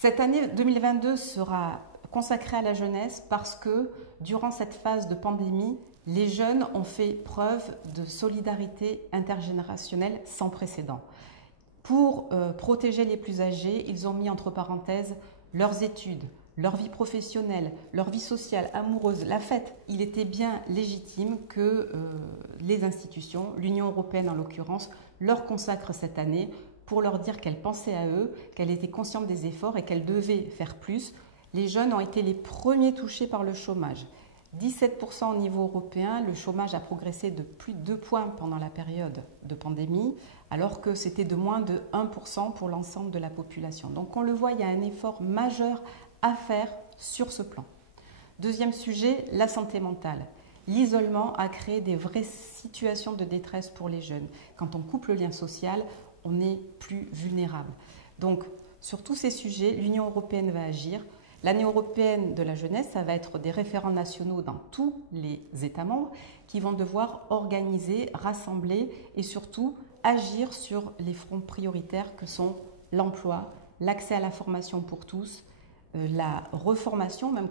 Cette année 2022 sera consacrée à la jeunesse parce que durant cette phase de pandémie, les jeunes ont fait preuve de solidarité intergénérationnelle sans précédent. Pour protéger les plus âgés, ils ont mis entre parenthèses leurs études, leur vie professionnelle, leur vie sociale, amoureuse, la fête. Il était bien légitime que les institutions, l'Union européenne en l'occurrence, leur consacrent cette année pour leur dire qu'elle pensait à eux, qu'elle était consciente des efforts et qu'elle devait faire plus. Les jeunes ont été les premiers touchés par le chômage. 17% au niveau européen, le chômage a progressé de plus de 2 points pendant la période de pandémie, alors que c'était de moins de 1% pour l'ensemble de la population. Donc on le voit, il y a un effort majeur à faire sur ce plan. Deuxième sujet, la santé mentale. L'isolement a créé des vraies situations de détresse pour les jeunes. Quand on coupe le lien social, on est plus vulnérable. Donc sur tous ces sujets, l'Union européenne va agir. L'année européenne de la jeunesse, ça va être des référents nationaux dans tous les États membres qui vont devoir organiser, rassembler et surtout agir sur les fronts prioritaires que sont l'emploi, l'accès à la formation pour tous, la reformation, même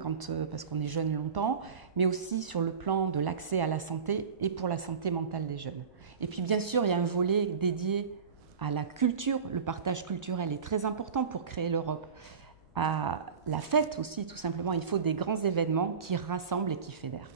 parce qu'on est jeune longtemps, mais aussi sur le plan de l'accès à la santé et pour la santé mentale des jeunes. Et puis bien sûr, il y a un volet dédié à la culture. Le partage culturel est très important pour créer l'Europe. À la fête aussi, tout simplement, il faut des grands événements qui rassemblent et qui fédèrent.